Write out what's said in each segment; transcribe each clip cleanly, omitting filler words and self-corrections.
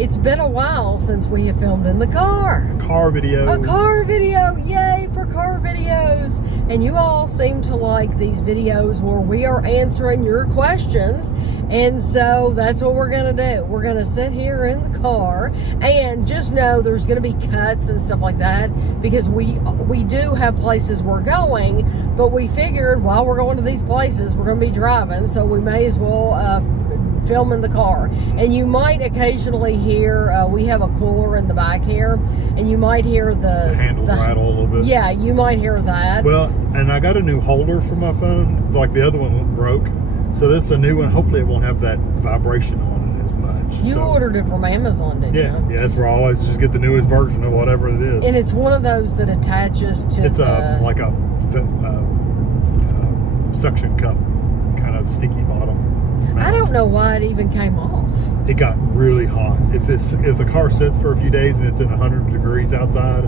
It's been a while since we have filmed in the car. Car video. A car video. Yay for car videos. And you all seem to like these videos where we are answering your questions. And so that's what we're going to do. We're going to sit here in the car and just know there's going to be cuts and stuff like that because we do have places we're going, but we figured while we're going to these places, we're going to be driving, so we may as well film in the car. And you might occasionally hear, we have a cooler in the back here, and you might hear the handle rattle a little bit. Yeah, you might hear that. Well, and I got a new holder for my phone, like the other one broke. So this is a new one. Hopefully it won't have that vibration on it as much. You ordered it from Amazon, didn't you? Yeah, that's where I always just get the newest version of whatever it is. And it's one of those that attaches to it's like a suction cup kind of sticky bottom. I don't know why it even came off. It got really hot. If the car sits for a few days and it's in 100 degrees outside,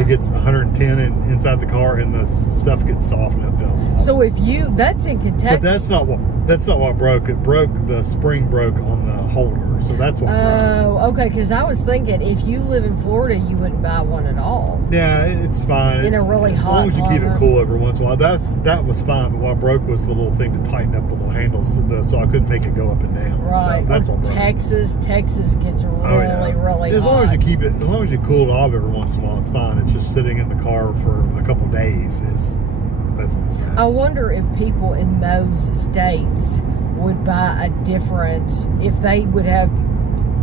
it gets 110 inside the car, and the stuff gets soft and it fell off. So that's in Kentucky. But that's not what broke. It broke, the spring broke on the holder, so that's what broke. Oh, okay. Because I was thinking if you live in Florida, you wouldn't buy one at all. Yeah, it's fine. In a really hot as long as you keep it cool every once in a while. That was fine. But what broke was the little thing to tighten up the little handles, so I couldn't make it go up and down. Right. So that's what broke. Texas gets really, really as hot. Long as you keep it, as long as you cool it off every once in a while, it's fine. It's just sitting in the car for a couple of days. That's what's bad. I wonder if people in those states would buy a different, if they would have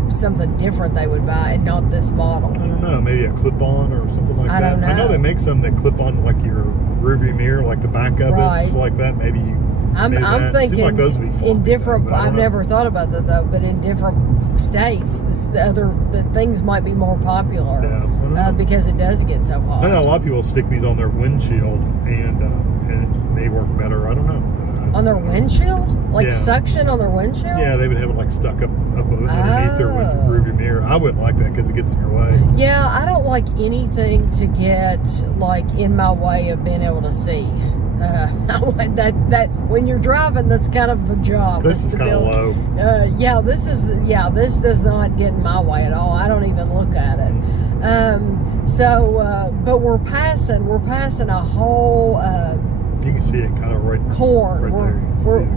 something different they would buy and not this model. I don't know, maybe a clip-on or something like that. I don't know. I know they make some that clip on like your rearview mirror, like the back of it, just like that. Maybe I'm thinking seems like those would be fun, in different. I've never thought about that though, but in different states, the things might be more popular. Yeah, because it does get so hot. I know a lot of people stick these on their windshield, and it may work better. I don't know. On their windshield? Like suction on their windshield? Yeah, they would have it like stuck up underneath their rearview mirror. I wouldn't like that because it gets in your way. Yeah, I don't like anything to get like in my way of being able to see. That when you're driving, that's kind of the job. This is kind of low. This does not get in my way at all. I don't even look at it. But we're passing a whole. You can see it kind of right. Corn. Right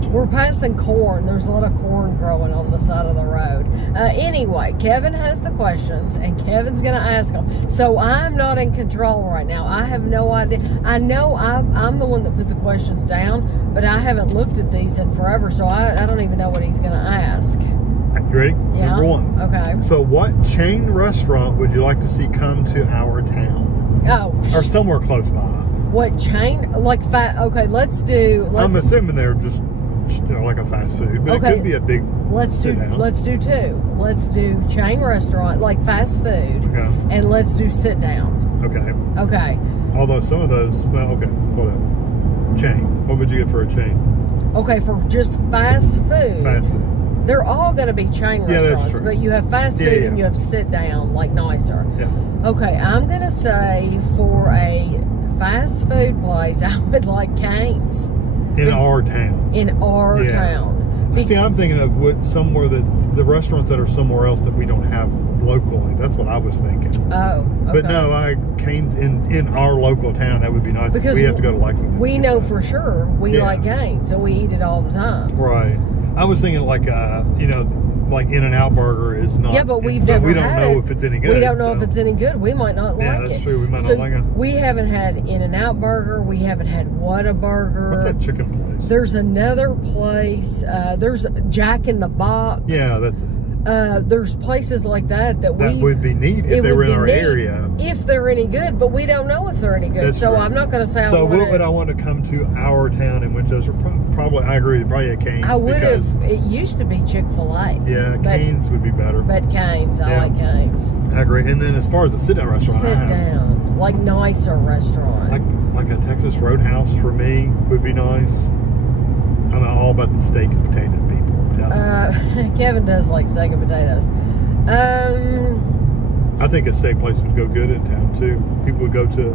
We're passing corn. There's a lot of corn growing on the side of the road. Anyway, Kevin has the questions, and Kevin's going to ask them. So I'm not in control right now. I have no idea. I know I'm the one that put the questions down, but I haven't looked at these in forever, so I don't even know what he's going to ask. You ready? Yeah. Number one. Okay. So what chain restaurant would you like to see come to our town? Oh. Or somewhere close by. What chain? Like okay, let's do. I'm assuming they're just like a fast food, but it could be a big. Let's do two. Let's do chain restaurant, like fast food, and let's do sit down. Okay. Okay. Although some of those, well, okay, whatever. Chain. What would you get for a chain? Okay, for just fast food. Fast food. They're all going to be chain restaurants, but you have fast food and you have sit down, like nicer. Yeah. Okay, I'm going to say for a fast food place, I would like Cane's. In our town. In our town. See, I'm thinking of somewhere that the restaurants that are somewhere else that we don't have locally. That's what I was thinking. Oh, okay. But no, Cane's in our local town. That would be nice because we have to go to Lexington. We know for sure we like Cane's, and we eat it all the time. Right. I was thinking like like In-N-Out Burger is not. Yeah, but we've never had it. We don't know if it's any good. We don't know if it's any good. We might not like it. Yeah, that's true. We might not like it. We haven't had In-N-Out Burger. We haven't had Whataburger. What's that chicken place? There's another place. There's Jack in the Box. Yeah, that's it. There's places like that would be neat if they were in our area. If they're any good, but we don't know if they're any good. So I'm not going to say. So what would I want to come to our town in Winchester? Probably, I agree. Probably a Cane's. I would have. It used to be Chick-fil-A. Yeah, Cane's would be better. But Cane's, I like Cane's. I agree. And then as far as a sit-down restaurant, like nicer restaurant, like a Texas Roadhouse for me would be nice. I'm all about the steak and potato people. Kevin does like steak and potatoes. I think a steak place would go good in town too. People would go to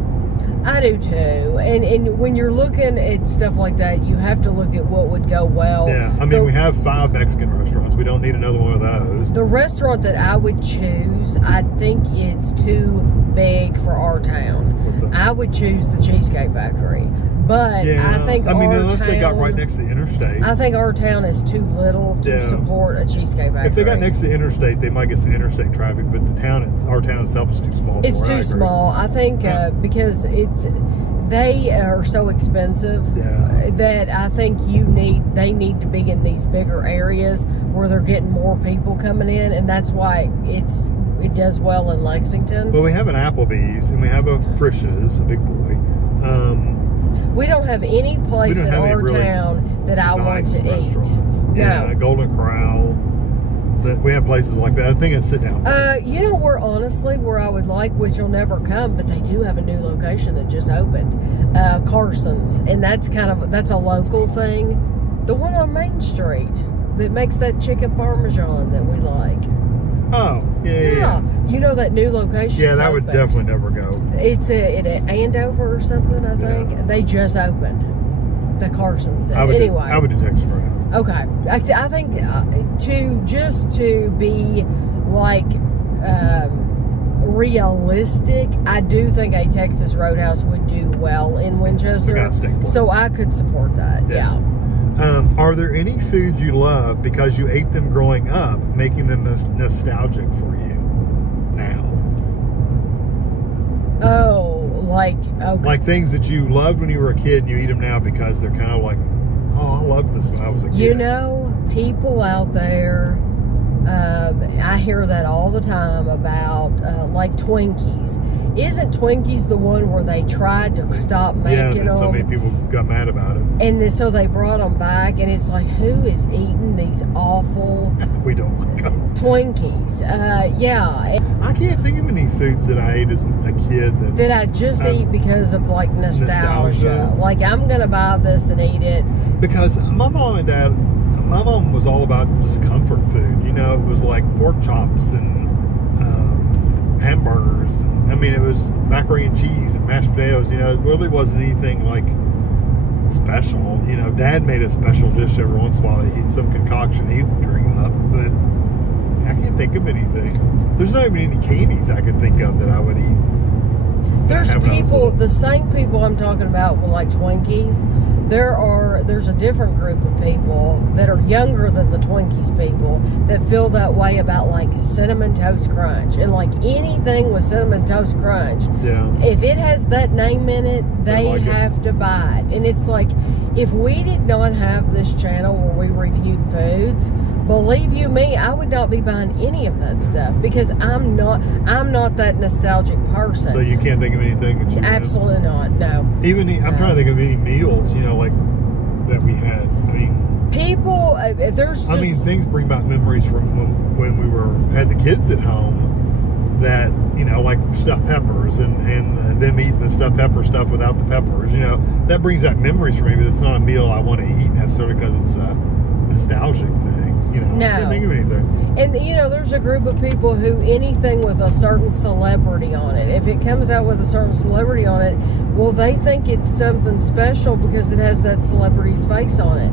I do too. And when you're looking at stuff like that, you have to look at what would go well. Yeah, I mean, we have 5 Mexican restaurants. We don't need another one of those. The restaurant that I would choose, I think it's too big for our town. What's that? I would choose the Cheesecake Factory. But yeah, I think unless they got right next to the interstate. I think our town is too little to support a Cheesecake Factory. If they got next to the interstate, they might get some interstate traffic, but our town itself is too small. It's too small. I think because they are so expensive that I think they need to be in these bigger areas where they're getting more people coming in, and that's why it does well in Lexington. Well, we have an Applebee's and we have a Frisch's, a big boy. We don't have any place in our town that I want to eat. Yeah, no. Golden Corral. We have places like that. I think it's sit down. You know where I would like, which will never come, but they do have a new location that just opened, Carson's, and that's a local thing. The one on Main Street that makes that chicken parmesan that we like. Oh, yeah. You know that new location? Yeah, that would definitely never go. It's at Andover or something, I think. Yeah. They just opened the Carson's thing. Anyway. I would do Texas Roadhouse. Okay. I think to be like realistic, I do think a Texas Roadhouse would do well in Winchester. So I could support that, yeah. Are there any foods you love because you ate them growing up, making them nostalgic for you now? Oh, like things that you loved when you were a kid and you eat them now because they're kind of like, oh, I loved this when I was a kid. You know, people out there, I hear that all the time about like Twinkies. Isn't Twinkies the one where they tried to stop making them? Yeah, so many people got mad about it. And so they brought them back, and it's like, who is eating these awful we don't like them. Twinkies? Yeah. I can't think of any foods that I ate as a kid that I just eat because of like nostalgia. Like, I'm going to buy this and eat it. Because my mom was all about just comfort food. You know, it was like pork chops and hamburgers. I mean, it was macaroni and cheese and mashed potatoes. You know, it really wasn't anything like special. You know, Dad made a special dish every once in a while. Some concoction he'd drink up, but I can't think of anything. There's not even any candies I could think of that I would eat. There's people, the same people I'm talking about with like Twinkies. There's a different group of people that are younger than the Twinkies people that feel that way about like Cinnamon Toast Crunch, and like anything with Cinnamon Toast Crunch. Yeah. If it has that name in it, they have to buy it. And it's like, if we did not have this channel where we reviewed foods, believe you me, I would not be buying any of that stuff because I'm not that nostalgic person. So you can't think of anything that you absolutely not. No. Even I'm trying to think of any meals, you know, like that we had. I mean, people. There's. I mean, things bring back memories from when we had the kids at home. That, you know, like stuffed peppers and them eating the stuffed pepper stuff without the peppers. You know, that brings back memories for me. But it's not a meal I want to eat necessarily because it's a nostalgic thing. You know, no. I can't think of anything. And, you know, there's a group of people who anything with a certain celebrity on it, if it comes out with a certain celebrity on it, well, they think it's something special because it has that celebrity's face on it.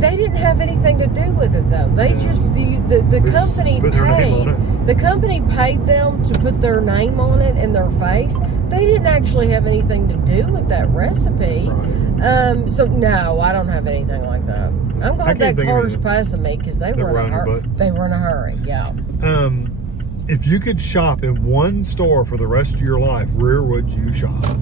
They didn't have anything to do with it, though. They just, the company paid. The company paid them to put their name on it and their face. They didn't actually have anything to do with that recipe. Right. So, no, I don't have anything like that. I'm glad that car's passing me because they were in a hurry. They were in a hurry, yeah. If you could shop in one store for the rest of your life, where would you shop?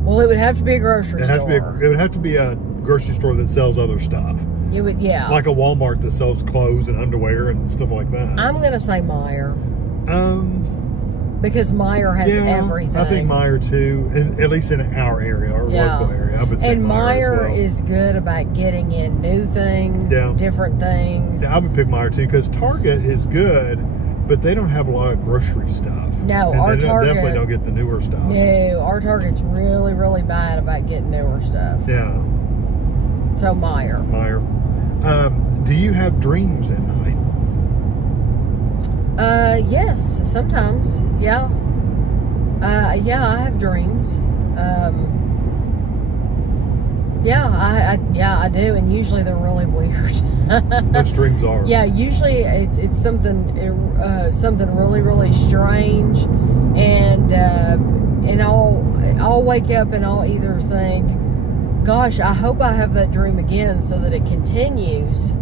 Well, it would have to be a grocery store. It would have to be a grocery store that sells other stuff. It would, yeah. Like a Walmart that sells clothes and underwear and stuff like that. I'm going to say Meijer. Because Meijer has everything. I think Meijer too, at least in our area, our local area. I would say Meijer is good about getting in new things, different things. Yeah, I would pick Meijer too because Target is good, but they don't have a lot of grocery stuff. No, and our Target definitely don't get the newer stuff. No, our Target's really, really bad about getting newer stuff. Yeah. So Meijer. Do you have dreams at night? Yes, sometimes. Yeah. Yeah, I have dreams. Yeah, I do, and usually they're really weird. Most dreams are. Yeah, usually it's something really, really strange, and I'll wake up and I'll either think, gosh, I hope I have that dream again so that it continues,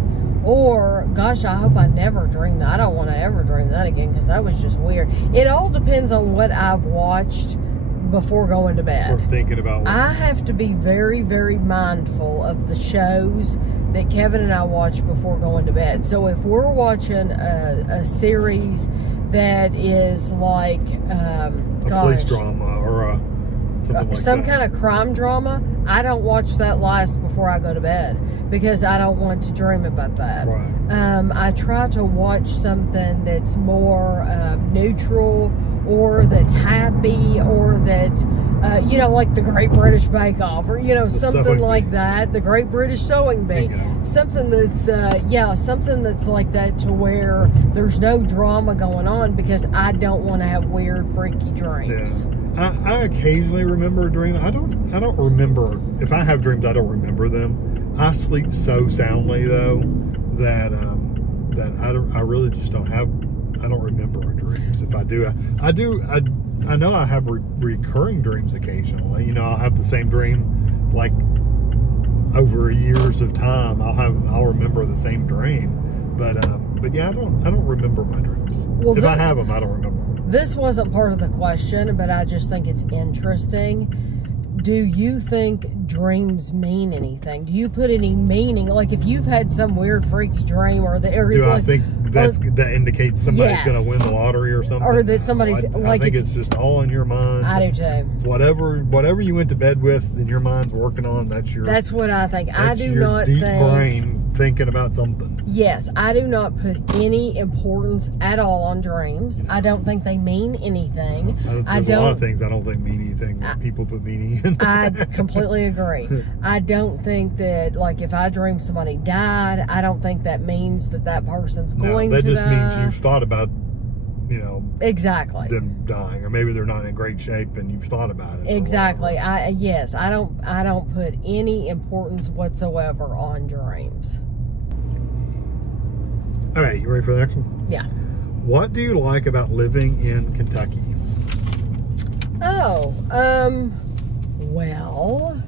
or gosh, I hope I never dream that. I don't want to ever dream that again because that was just weird. It all depends on what I've watched before going to bed. Or thinking about what. I have to be very, very mindful of the shows that Kevin and I watch before going to bed. So if we're watching a series that is like a police drama or something like some that. kind of crime drama, I don't watch that last before I go to bed because I don't want to dream about that. Right. I try to watch something that's more neutral, or that's happy, or that, you know, like the Great British Bake Off, or, you know, something like that, the Great British Sewing Bee, something that's, yeah, something that's like that, to where there's no drama going on, because I don't want to have weird, freaky dreams. Yeah. I occasionally remember a dream. I don't remember, if I have dreams, I don't remember them. I sleep so soundly though, that I really just don't remember my dreams. If I do, I know I have recurring dreams occasionally. You know, I'll have the same dream like over years of time. I'll remember the same dream, but yeah, I don't remember my dreams. Well, if I have them, I don't remember. This wasn't part of the question, but I just think it's interesting. Do you think dreams mean anything? Do you put any meaning? Like if you've had some weird freaky dream, or I think that indicates somebody's going to win the lottery or something? Or that somebody's I think it's just all in your mind. I do too. Whatever you went to bed with and your mind's working on, that's what I think. I do not think deep brain thinking about something. Yes, I do not put any importance at all on dreams. I don't think they mean anything. There's a lot of things I don't think mean anything. People put meaning in. I completely agree. I don't think that, like, if I dream somebody died, I don't think that means that person's going to die. That just means you've thought about, you know, exactly, them dying, or maybe they're not in great shape and you've thought about it. Exactly. I don't put any importance whatsoever on dreams. All right, you ready for the next one? Yeah. What do you like about living in Kentucky? Oh, well,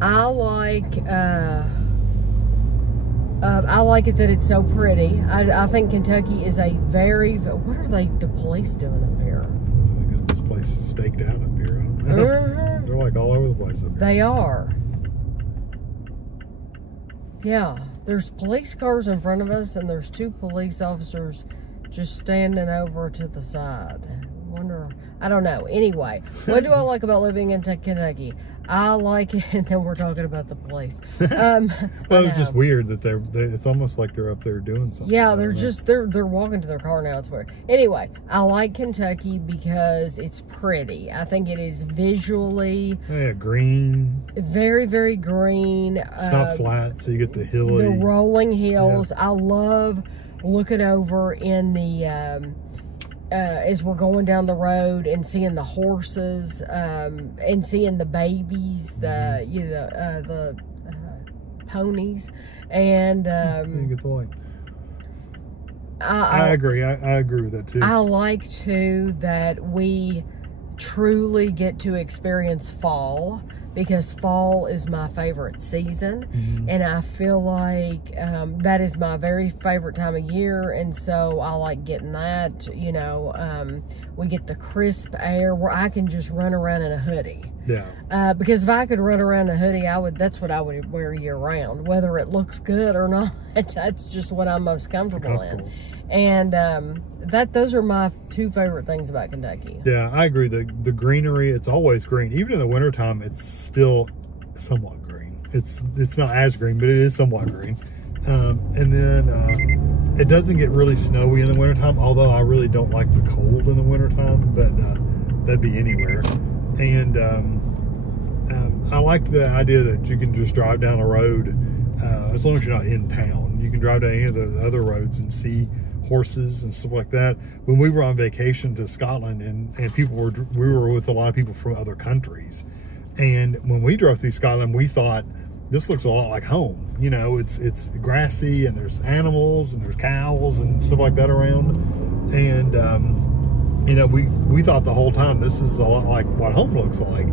I like it that it's so pretty. I think Kentucky is a very, what are the police doing up here? They got this place staked out up here. They're like all over the place up here. They are. Yeah, there's police cars in front of us, and there's 2 police officers just standing over to the side. I don't know. Anyway, what do I like about living in Kentucky? I like it, and then we're talking about the police. Well, it's just weird that it's almost like they're up there doing something. Yeah, they're walking to their car now. It's weird. Anyway, I like Kentucky because it's pretty. I think it is visually green. Very, very green. It's not flat, so you get the hilly. The rolling hills. Yeah. I love looking over in the as we're going down the road and seeing the horses, and seeing the babies, the ponies, and you get the light. I agree. I agree with that too. I like too that we truly get to experience fall, because fall is my favorite season, and I feel like that is my very favorite time of year, and so I like getting that. You know, we get the crisp air where I can just run around in a hoodie. Yeah. Because if I could run around in a hoodie, that's what I would wear year round, whether it looks good or not. That's just what I'm most comfortable in. And those are my 2 favorite things about Kentucky. Yeah, I agree. The greenery, it's always green. Even in the wintertime, it's still somewhat green. It's not as green, but it is somewhat green. And then it doesn't get really snowy in the wintertime, although I really don't like the cold in the wintertime, but that'd be anywhere. And I like the idea that you can just drive down a road, as long as you're not in town. You can drive down any of the other roads and see horses and stuff like that. When we were on vacation to Scotland, and we were with a lot of people from other countries, and when we drove through Scotland, we thought, this looks a lot like home. You know, it's grassy, and there's animals and there's cows and stuff like that around. And you know, we thought the whole time this is a lot like what home looks like.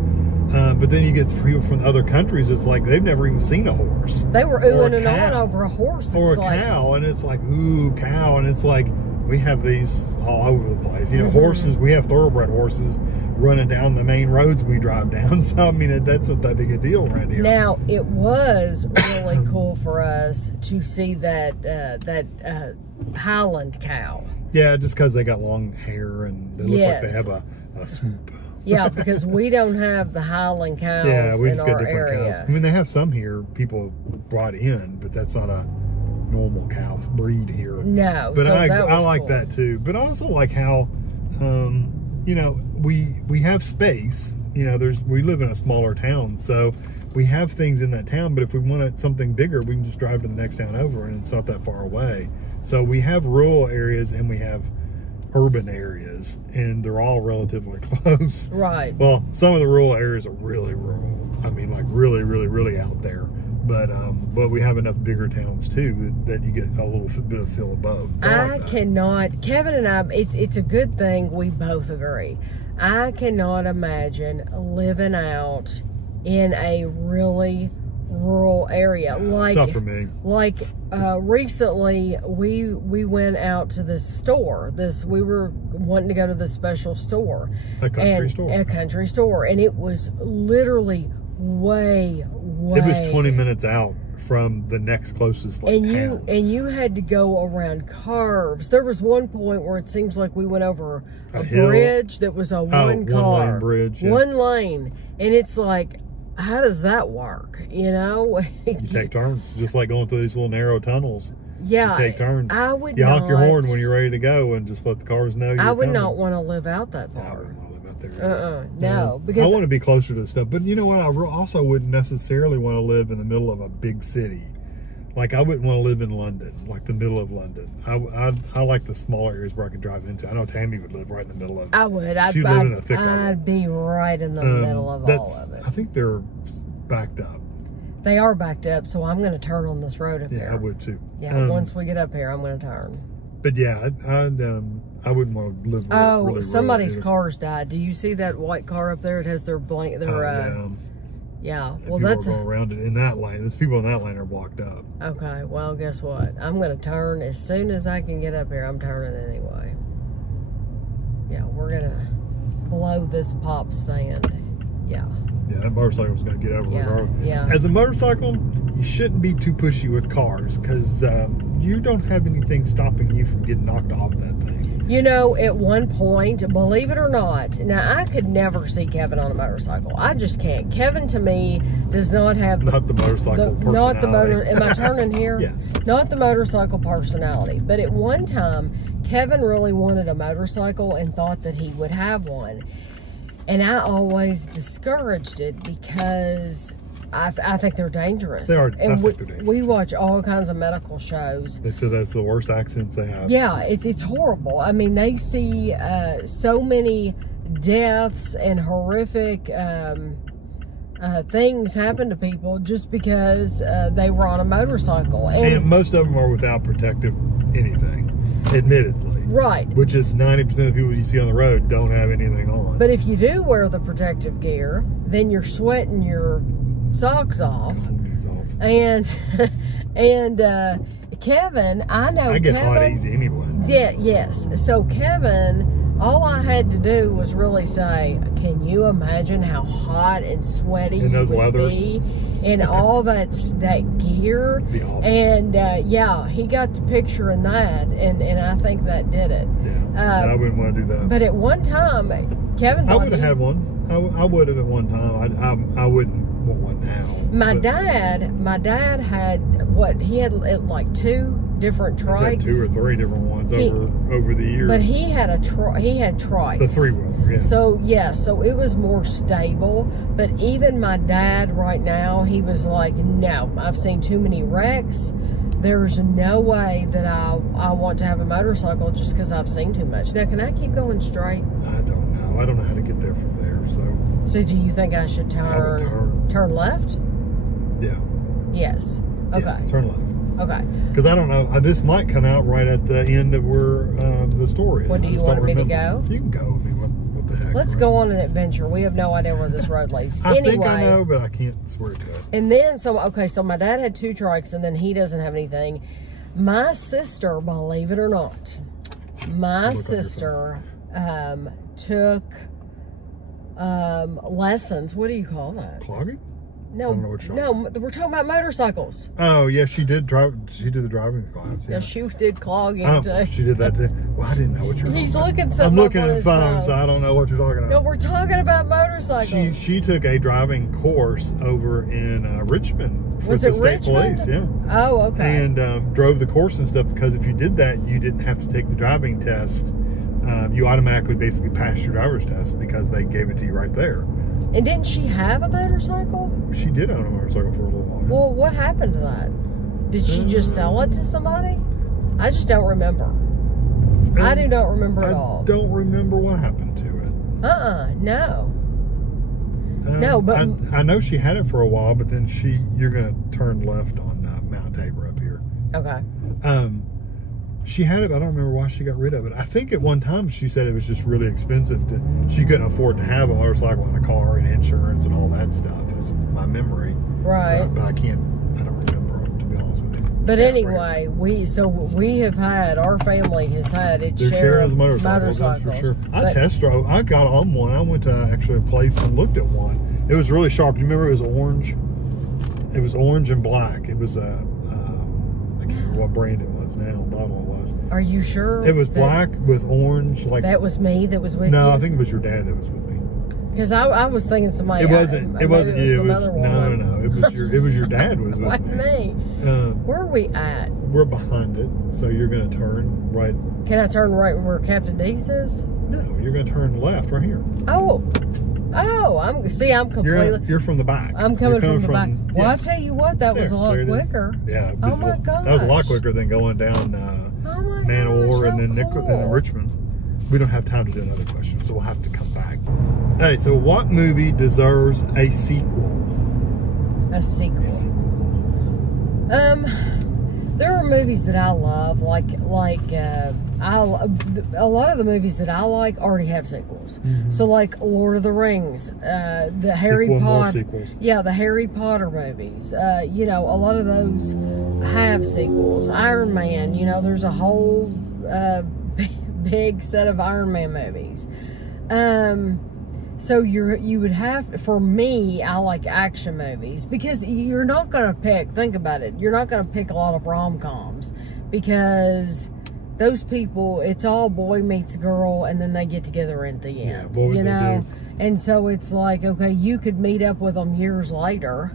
But then you get people from other countries, it's like they've never even seen a horse. They were oohing and on over a horse. Or a cow, and it's like, ooh, cow. And it's like, we have these all over the place. You know, horses, we have thoroughbred horses running down the main roads we drive down. So, I mean, that's not that big a deal around here. Now, it was really cool for us to see that Highland cow. Yeah, just because they got long hair and they look like they have a swoop. Yeah, because we don't have the Highland cows we in just got our different area. cows. I mean, they have some here people brought in, but that's not a normal cow breed here. No, but so I like cool. that too. But I also like how, you know, we have space. You know, we live in a smaller town, so we have things in that town. But if we wanted something bigger, we can just drive to the next town over, and it's not that far away. So we have rural areas and we have urban areas, and they're all relatively close. Right. Well, some of the rural areas are really rural. I mean, like really, really, really out there. But we have enough bigger towns too that you get a little bit of feel above. So I cannot, Kevin and I, it's a good thing we both agree. I cannot imagine living out in a really rural area. It's not for me. Like recently we went out to this store. We were wanting to go to this special store. A country store. And it was literally way it was 20 minutes out from the next closest town. And you had to go around curves. There was one point where it seems like we went over a bridge that was a one lane bridge. Yeah. One lane. And it's like, how does that work? You know? You take turns, just like going through these little narrow tunnels. Yeah. You take turns. You honk your horn when you're ready to go and just let the cars know you're I would coming. not want to live out that far. I wouldn't want to live out there. No. Because I want to be closer to the stuff. But you know what? I also wouldn't necessarily want to live in the middle of a big city. Like, I wouldn't want to live in London, like the middle of London. I like the smaller areas where I can drive into. I know Tami would live right in the middle of it. I would. I'd be right in the middle of all of it. I think they're backed up. They are backed up, so I'm going to turn on this road up here. Yeah, I would too. Yeah, once we get up here, I'm going to turn. But yeah, I wouldn't want to live. Really somebody's car's died. Do you see that white car up there? It has their blanket. Yeah. Well, that's go around it in that lane. Those people in that lane are blocked up. Okay. Well, guess what? I'm going to turn as soon as I can get up here. I'm turning anyway. Yeah, we're going to blow this pop stand. Yeah. Yeah, that motorcycle's going to get over regardless. Yeah. As a motorcycle, you shouldn't be too pushy with cars because you don't have anything stopping you from getting knocked off that thing. You know, at one point, believe it or not, now I could never see Kevin on a motorcycle. I just can't. Kevin, to me, does not have not the motorcycle personality. Not the motor. Am I turning here? Yeah. Not the motorcycle personality. But at one time, Kevin really wanted a motorcycle and thought that he would have one. And I always discouraged it because I think they're dangerous. They are. And they're dangerous. We watch all kinds of medical shows. They say that's the worst accidents they have. Yeah, it's horrible. I mean, they see so many deaths and horrific things happen to people just because they were on a motorcycle. And most of them are without protective anything, admittedly. Right. Which is 90% of the people you see on the road don't have anything on. But if you do wear the protective gear, then you're sweating your socks off. And Kevin, I get hot easy anyway. Yeah, yes. So Kevin, all I had to do was really say, can you imagine how hot and sweaty in those you would leathers be in all that gear? Be awful. And yeah, he got to picturing that, and I think that did it. Yeah, I wouldn't want to do that. But at one time, Kevin thought I would have had one. I would have at one time. I wouldn't want one now. My dad had what? He had like 2 different trikes. He's had 2 or 3 different ones over the years. But he had trikes. The 3-wheeler, yeah. So yeah, so it was more stable. But even my dad right now, he was like, no, I've seen too many wrecks. there's no way that I want to have a motorcycle just because I've seen too much. Now, can I keep going straight? I don't know. I don't know how to get there from there. So do you think I should turn left? Yeah. Yes. Okay. Yes, turn left. Okay. Because I don't know. This might come out right at the end of where the story is. Well, do you want me to go? You can go. I mean, what the heck? Let's go on an adventure. We have no idea where this road leads. I think I know, but I can't swear to it. And then, so my dad had 2 trikes, and then he doesn't have anything. My sister, believe it or not, my sister took lessons. What do you call that? Clogging? No, we're talking about motorcycles. Oh yeah, she did drive. She did the driving class. Yeah, she did clogging too. She did that too. Well, I didn't know what you were. He's talking looking about. something. I'm looking at the phone, so I don't know what you're talking about. No, we're talking about motorcycles. She took a driving course over in Richmond with the state police. Yeah. Oh, okay. And drove the course and stuff because if you did that, you didn't have to take the driving test. You automatically basically passed your driver's test because they gave it to you right there. And didn't she have a motorcycle? She did own a motorcycle for a little while. Well, what happened to that? Did she just sell it to somebody? I just don't remember. I do not remember at all. I don't remember what happened to it. No. No, but I know she had it for a while, but then you're going to turn left on Mount Tabor up here. Okay. She had it, but I don't remember why she got rid of it. I think at one time she said it was just really expensive. She couldn't afford to have a motorcycle and a car and insurance and all that stuff, is my memory. Right. But I don't remember, to be honest with you. But anyway, our family has had its share of motorcycles. That's for sure. I test drove. I got on one. I went to actually a place and looked at one. It was really sharp. You remember it was orange? It was orange and black. It was I can't remember what brand it was now, model it was. Are you sure? It was black with orange. That was me that was with you? No, I think it was your dad that was with me. Because I was thinking somebody. It wasn't you. No. It was your dad was with me. Where are we at? We're behind it, so you're going to turn right. Can I turn right where Captain D says? No, you're going to turn left right here. Oh, I'm completely. You're from the back. I'm coming from the back. Well, I'll tell you what, that was a lot quicker. Yeah. Oh my God. That was a lot quicker than going down Man of War and then Richmond. We don't have time to do another question, so we'll have to come back. Hey, so what movie deserves a sequel? A sequel. There are movies that I love, like a lot of the movies that I like already have sequels. Mm-hmm. So like Lord of the Rings, the Harry Potter, the Harry Potter movies. A lot of those have sequels. Iron Man, there's a whole big set of Iron Man movies. So you would have, for me, I like action movies because you're not going to think about it, you're not going to pick a lot of rom-coms because those people, it's all boy meets girl and then they get together at the end. Yeah, what would they do? And so it's like, okay, you could meet up with them years later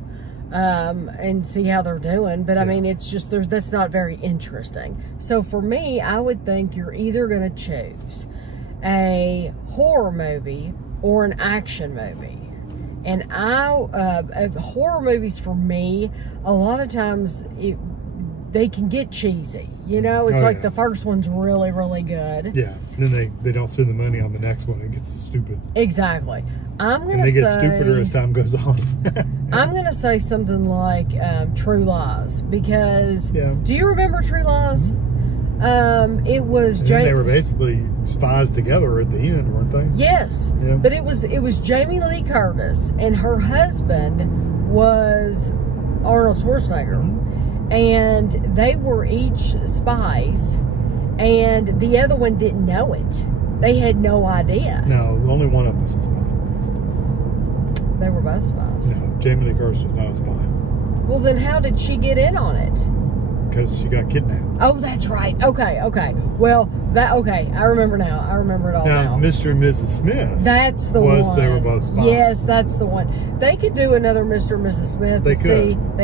and see how they're doing, but I mean, it's just, that's not very interesting. So for me, I would think you're either going to choose a horror movie or an action movie. And horror movies for me, a lot of times they can get cheesy. It's like the first one's really, really good. Yeah, and then they don't spend the money on the next one. It gets stupid. Exactly. And they get stupider as time goes on. I'm going to say something like True Lies, because do you remember True Lies? It was they were basically spies together at the end, weren't they? Yes. Yeah. But it was Jamie Lee Curtis and her husband was Arnold Schwarzenegger. Mm-hmm. And they were each spies and the other one didn't know it. They had no idea. No, only one of them was a spy. They were both spies. No, Jamie Lee Curtis was not a spy. Well, then how did she get in on it? Because she got kidnapped. Oh, that's right. Okay. Well, I remember now. I remember it all now. Mr. and Mrs. Smith. That's the one. They were both spies. Yes, that's the one. They could do another Mr. and Mrs. Smith. They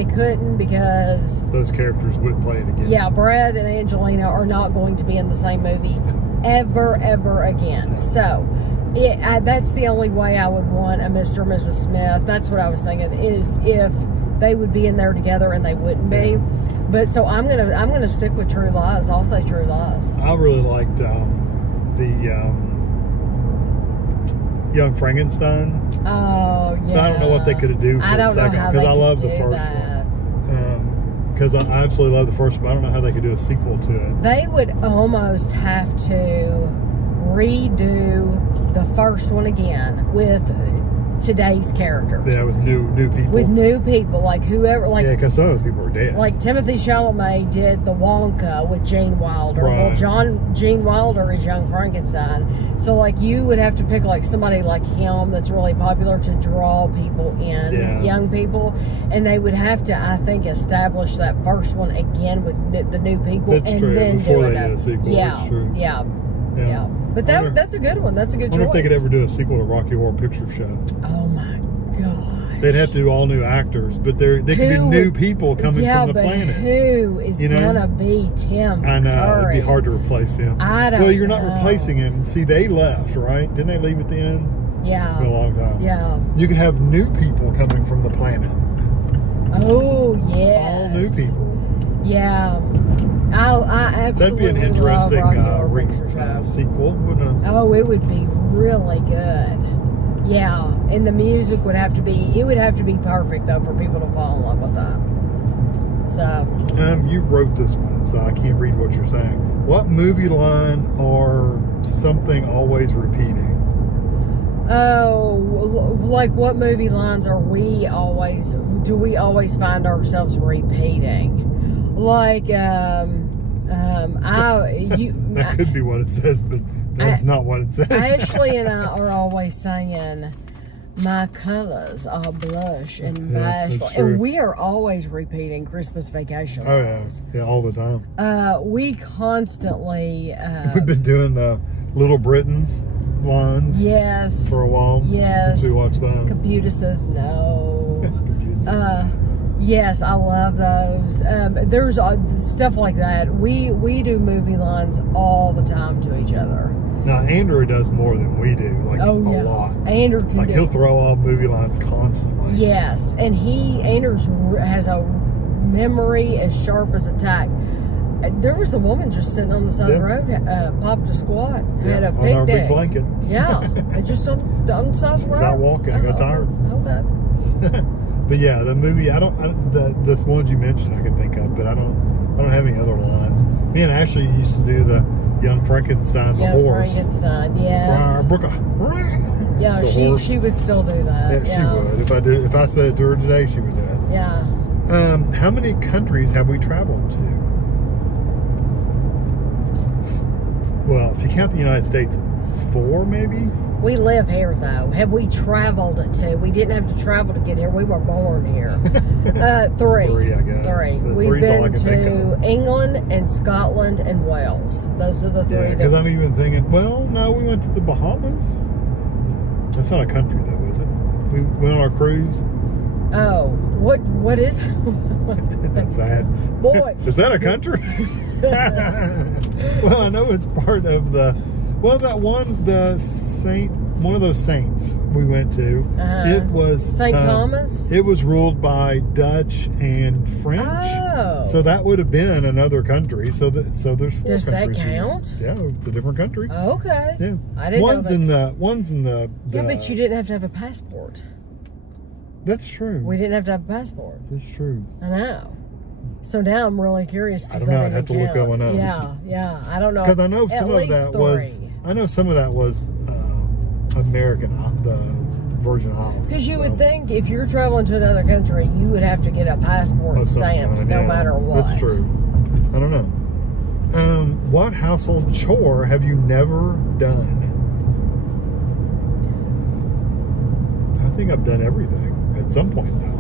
couldn't because those characters wouldn't play it again. Yeah, Brad and Angelina are not going to be in the same movie ever again. So that's the only way I would want a Mr. and Mrs. Smith. That's what I was thinking, is if they would be in there together and they wouldn't be. But so I'm gonna stick with True Lies. I'll say True Lies. I really liked the Young Frankenstein. Oh yeah. But I don't know what they could do for a second because I love the first one. Because I absolutely love the first one. But I don't know how they could do a sequel to it. They would almost have to redo the first one again with today's characters. Yeah, with new people. With new people, like whoever, like yeah, because some of those people are dead. Like Timothy Chalamet did the Wonka with Gene Wilder. Right. Well, Gene Wilder is Young Frankenstein. So like you would have to pick like somebody like him that's really popular to draw people in, young people, and they would have to, I think, establish that first one again with the new people. That's and true. Then Before do they did a sequel. Yeah, That's true. Yeah. But that's a good one. That's a good choice. I wonder if they could ever do a sequel to Rocky Horror Picture Show. Oh my God. They'd have to do all new actors, but they could be new people coming from the planet. Who is gonna be Tim? I know Curry? it'd be hard to replace him. I don't. Well, you're not know. replacing him. See, they left, right? Didn't they leave at the end? Yeah. It's been a long time. Yeah. You could have new people coming from the planet. Oh yeah. All new people. Yeah. I absolutely That'd be an interesting sequel, wouldn't it? Oh, it would be really good. Yeah, and the music would have to be, it would have to be perfect though for people to fall in love with that. So. You wrote this one, so I can't read what you're saying. What movie line or something always repeating? Oh, like what movie lines do we always find ourselves repeating? Like, that could be what it says, but that's not what it says. Ashley and I are always saying, my colors are blush and bashful. And we are always repeating Christmas Vacation lines. Yeah, all the time. We constantly... We've been doing the Little Britain lines for a while. Yes. Since we watched that. Computer says no. Yes, I love those. There's stuff like that. We do movie lines all the time to each other. Now Andrew does more than we do, like a lot. Andrew can like he'll throw off movie lines constantly. Yes, and Andrew has a memory as sharp as a tack. There was a woman just sitting on the side of the road, popped a squat, had a on picnic. our big blanket. Yeah, just on the side of the road. Got walking, I got tired. Okay. But yeah, the movie the ones you mentioned I can think of, but I don't have any other lines. Me and Ashley used to do the Young Frankenstein, the horse. Frankenstein, yes. Yeah, she would still do that. Yeah, she would. If I said it to her today, she would do it. Yeah. How many countries have we traveled to? Well, if you count the United States, it's 4 maybe. We live here, though. Have we traveled to? We didn't have to travel to get here. We were born here. 3. 3, I guess. 3. We've been to England and Scotland and Wales. Those are the 3. Yeah, because I'm even thinking, well, no, we went to the Bahamas. That's not a country, though, is it? We went on our cruise. Oh, what is? That's sad. Boy. Is that a country? Well, I know it's part of the... Well, that one, one of those saints we went to, it was... St. Thomas? It was ruled by Dutch and French. Oh. So that would have been another country. So there's 4 countries. Does that count? Yeah, it's a different country. Okay. Yeah. I didn't know that. One's in the... Yeah, but you didn't have to have a passport. That's true. We didn't have to have a passport. That's true. I know. So now I'm really curious. I don't know. I'd have to look that one up. Yeah. I don't know. Because I know some of that was... I know some of that was American, the Virgin Islands. Because you would think if you're traveling to another country, you would have to get a passport stamped no matter what. That's true. I don't know. What household chore have you never done? I think I've done everything at some point in time.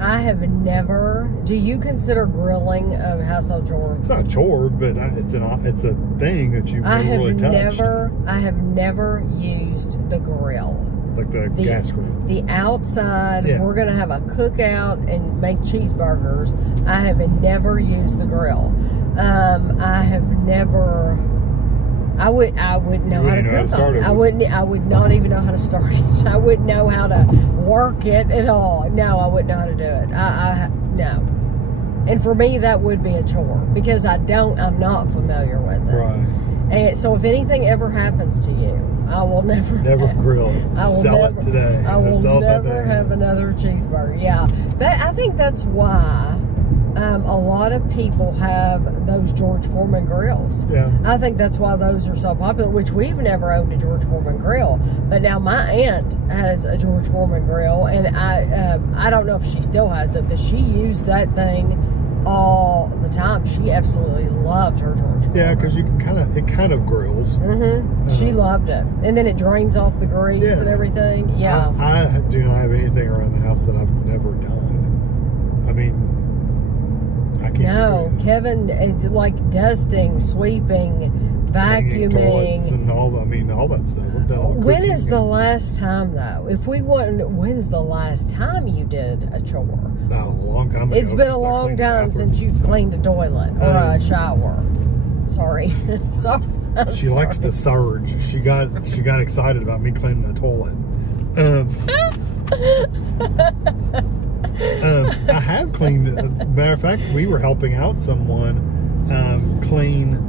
I have never. Do you consider grilling a household chore? It's not a chore, but it's a thing that you've never really touched. I have never used the grill. Like the gas grill. The outside, we're going to have a cookout and make cheeseburgers. I have never used the grill. I have never I wouldn't know how to cook it. I would not even know how to start it. I wouldn't know how to work it at all. No, I wouldn't know how to do it. No. And for me, that would be a chore because I'm not familiar with it. Right. And so if anything ever happens to you, I will never grill it. Sell it today. I will never have another cheeseburger. Yeah. I think that's why a lot of people have those George Foreman grills. Yeah. I think that's why those are so popular, which we've never owned a George Foreman grill. But now my aunt has a George Foreman grill, and I don't know if she still has it, but she used that thing all the time. She absolutely loved her George Foreman. Yeah, because you can it kind of grills. Mm-hmm. She loved it. And then it drains off the grease and everything. Yeah. I do not have anything around the house that I've never done. I mean, I can't. No, Kevin, like dusting, sweeping, vacuuming, and all that stuff. We've done all the When is the last time though? When's the last time you did a chore? A long time ago. It's been a long time since you've cleaned a toilet or a shower. Sorry. Sorry. She likes to surge. She got excited about me cleaning the toilet. I have cleaned. Matter of fact, we were helping out someone clean.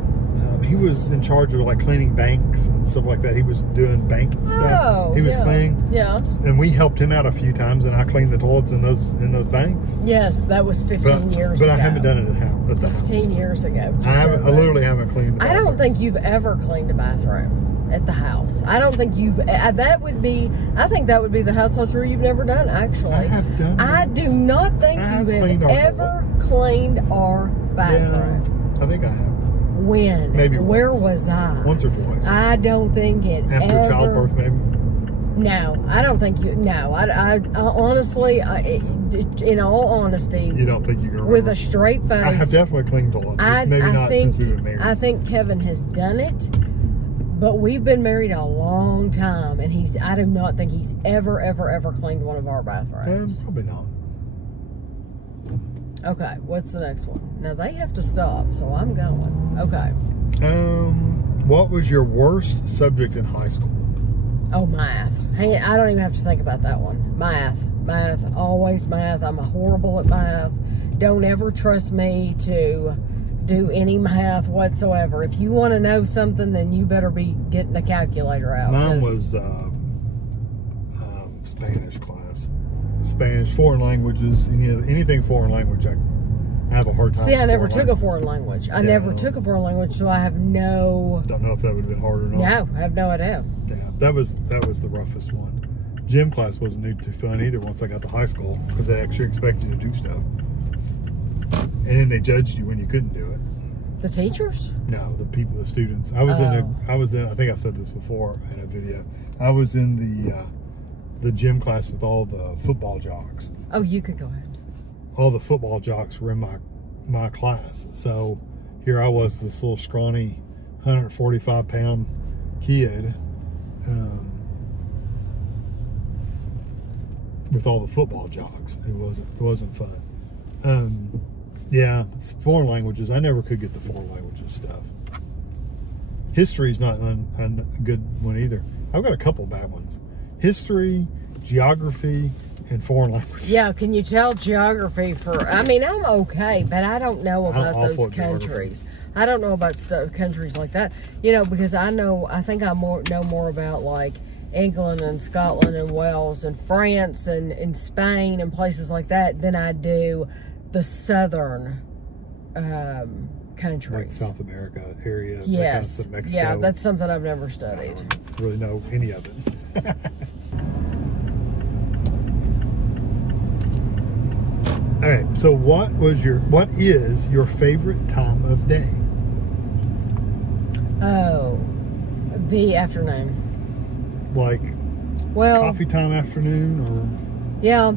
He was in charge of like cleaning banks and stuff like that. He was doing bank stuff. He was cleaning. Yeah. And we helped him out a few times, and I cleaned the toilets in those banks. Yes, that was 15 years ago. But I haven't done it at the 15 years ago. I literally haven't cleaned. I don't think you've ever cleaned a bathroom at the house. I don't think you've. I think that would be the household chore you've never done. Actually, I have done that. I do not think you have ever cleaned our bathroom. Yeah, I think I have. When? Maybe Where once. was I? Once or twice. I don't think it After childbirth, maybe? No, I don't think you... No, I honestly, in all honesty... You don't think you can remember? With a straight face... I have definitely cleaned toilets. Maybe not since we've been married. I think Kevin has done it, but we've been married a long time, and I do not think he's ever cleaned one of our bathrooms. Probably not. Okay, what's the next one? Now they have to stop, so I'm going. Okay. What was your worst subject in high school? Oh, math. Hey, I don't even have to think about that one. Math, always math. I'm horrible at math. Don't ever trust me to do any math whatsoever. If you want to know something, then you better be getting the calculator out. Mine was Spanish class. Spanish, foreign languages, anything foreign language, I have a hard time. See, I never took a foreign language. I never took a foreign language, so I have no... Don't know if that would have been hard or not. No, I have no idea. Yeah, that was the roughest one. Gym class wasn't too fun either once I got to high school because they actually expected you to do stuff. And then they judged you when you couldn't do it. The teachers? No, the students. I was in, I think I've said this before in a video. I was in the gym class with all the football jocks. Oh, you could go ahead. All the football jocks were in my class. So here I was, this little scrawny 145-pound kid with all the football jocks. It wasn't fun. Yeah, it's foreign languages. I never could get the foreign languages stuff. History's not a good one either. I've got a couple bad ones. History, geography, and foreign language. Yeah, can you tell geography I mean, I'm okay, but I don't know about those countries. I don't know about countries like that, because I think I know more about like England and Scotland and Wales and France and Spain and places like that than I do the southern countries. Like South America area. Yes. Like Mexico. Yeah, that's something I've never studied. I don't really know any of it. All right, so what is your favorite time of day? Oh, the afternoon. Like coffee time afternoon or? Yeah,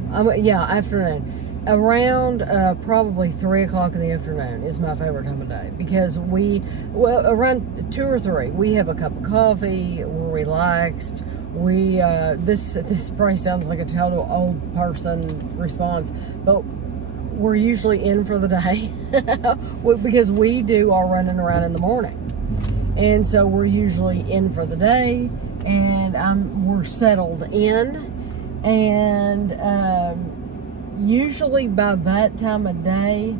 afternoon. Around probably 3 o'clock in the afternoon is my favorite time of day because around 2 or 3, we have a cup of coffee, we're relaxed. This probably sounds like a total old person response, but we're usually in for the day because we do our running around in the morning. And so we're usually in for the day, and we're settled in. And usually by that time of day,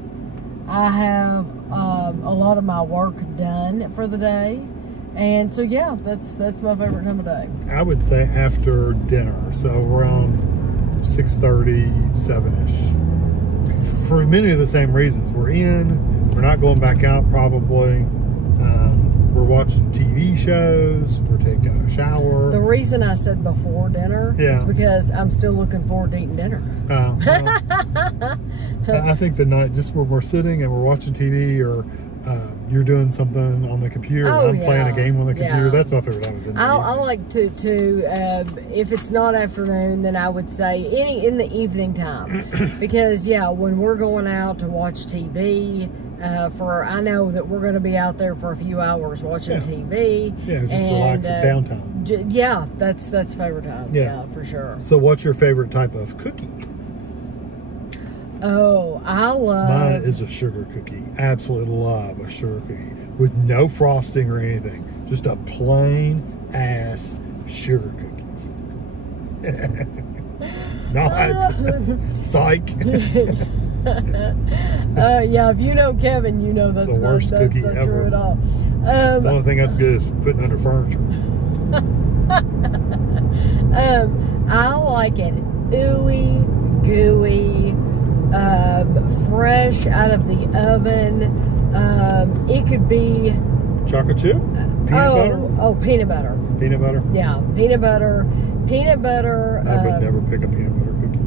I have a lot of my work done for the day. And so yeah, that's my favorite time of day. I would say after dinner, so around 6:30, 7-ish. For many of the same reasons. We're not going back out probably. We're watching TV shows, we're taking a shower. The reason I said before dinner is because I'm still looking forward to eating dinner. I think the night, just when we're sitting and we're watching TV, or you're doing something on the computer, and I'm playing a game on the computer, that's my favorite time. I like to if it's not afternoon, then I would say in the evening time. Because when we're going out to watch TV, I know that we're going to be out there for a few hours watching TV. Yeah, just relax at downtime. Yeah, that's favorite time. Yeah, for sure. So what's your favorite type of cookie? Oh, I love... Mine is a sugar cookie. Absolutely love a sugar cookie. With no frosting or anything. Just a plain ass sugar cookie. Not. Psych. Yeah, if you know Kevin, you know that's the worst cookie not ever. True at all. The only thing that's good is putting under furniture. I like an ooey gooey, fresh out of the oven. It could be chocolate chip, peanut butter. Oh, peanut butter. Peanut butter. Yeah, peanut butter. Peanut butter. I would never pick a peanut butter cookie.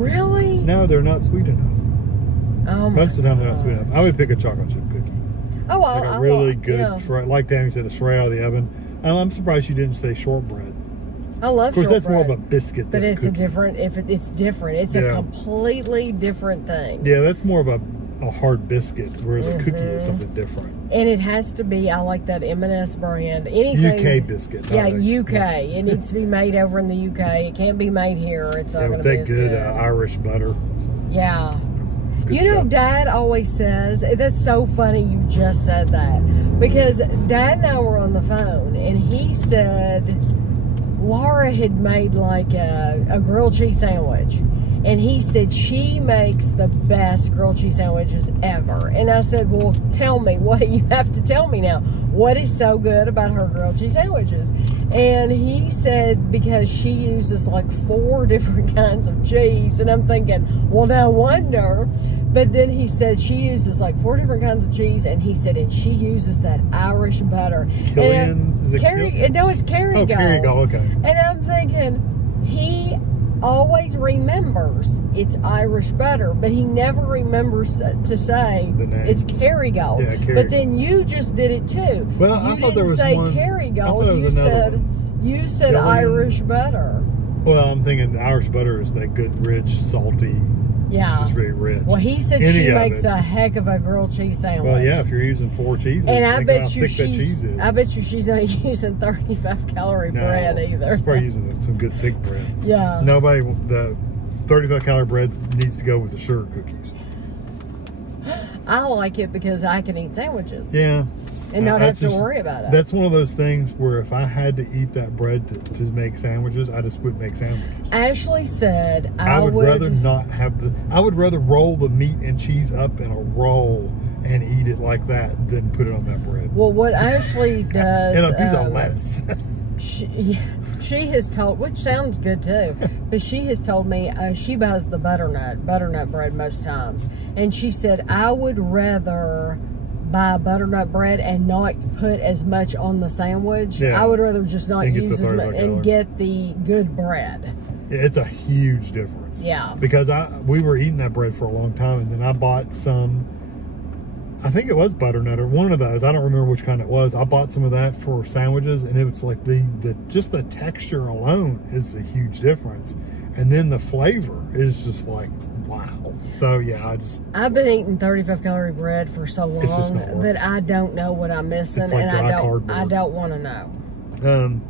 Really? No, they're not sweet enough. Oh, most of the time they're not sweet enough. I would pick a chocolate chip cookie. Oh, like a really good, like Tami said, it's right out of the oven. I'm surprised you didn't say shortbread. I love shortbread. Of course, that's more of a biscuit. But it's different. It's different. It's a completely different thing. Yeah, that's more of a hard biscuit, whereas a cookie is something different. And it has to be. I like that M&S brand. Anything UK biscuit. Yeah, UK. It needs to be made over in the UK. It can't be made here. It's not going to be as good. Irish butter. Yeah. You know, Dad always says, that's so funny you just said that. Because Dad and I were on the phone, and he said Laura had made like a grilled cheese sandwich. And he said she makes the best grilled cheese sandwiches ever. And I said, well, tell me. What you have to tell me now. What is so good about her grilled cheese sandwiches? And he said because she uses like 4 different kinds of cheese. And I'm thinking, well, no wonder. But then he said she uses like 4 different kinds of cheese. And he said, and she uses that Irish butter. Killian's? Is it No, it's Kerrygold. Oh, Kerrygold, okay. And I'm thinking, he always remembers it's Irish butter, but he never remembers to say it's Kerrygold. Yeah, Kerrygold. But then you just did it too. Well, I thought there was one. You didn't say Kerrygold. You said Irish butter. Well, I'm thinking the Irish butter is that good, rich, salty. Yeah. It's very rich. Well, he said she makes a heck of a grilled cheese sandwich. Well, yeah, if you're using 4 cheeses, and I bet you she's not using 35 calorie bread either. She's probably using some good thick bread. Yeah. The 35 calorie bread needs to go with the sugar cookies. I like it because I can eat sandwiches. Yeah. And not have to worry about it. That's one of those things where if I had to eat that bread to make sandwiches, I just wouldn't make sandwiches. Ashley said I would rather not have I would rather roll the meat and cheese up in a roll and eat it like that than put it on that bread. Well, what Ashley does... and a piece of lettuce. She has told, which sounds good too, but she has told me she buys the butternut bread most times. And she said, I would rather buy butternut bread and not put as much on the sandwich. Yeah. I would rather just not use as much and get the good bread. Yeah, it's a huge difference. Yeah. Because we were eating that bread for a long time, and then I bought some, I think it was butternut or one of those. I don't remember which kind it was. I bought some of that for sandwiches, and it was like just the texture alone is a huge difference. And then the flavor is just like, wow. So yeah, I've been eating 35 calorie bread for so long that I don't know what I'm missing, like, and I don't want to know.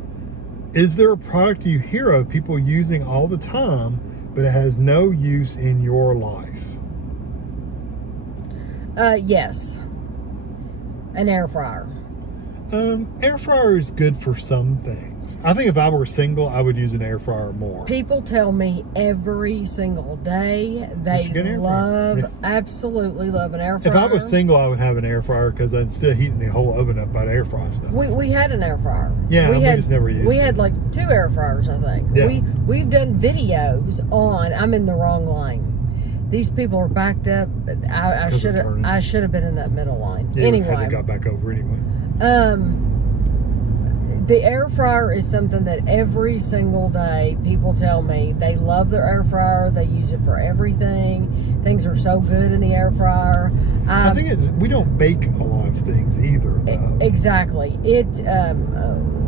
Is there a product you hear of people using all the time, but it has no use in your life? Yes. An air fryer. Air fryer is good for some things. I think if I were single, I would use an air fryer more. People tell me every single day they love, absolutely love an air fryer. If I was single, I would have an air fryer because instead of heating the whole oven up, I'd air fry stuff. We had an air fryer. Yeah, we just never used it. We had like 2 air fryers, I think. Yeah. We've done videos on, I'm in the wrong lane. These people are backed up. I should have been in that middle line. Yeah, anyway, I got back over anyway. The air fryer is something that every single day people tell me they love their air fryer. They use it for everything. Things are so good in the air fryer. I think we don't bake a lot of things either, though. Exactly. I'm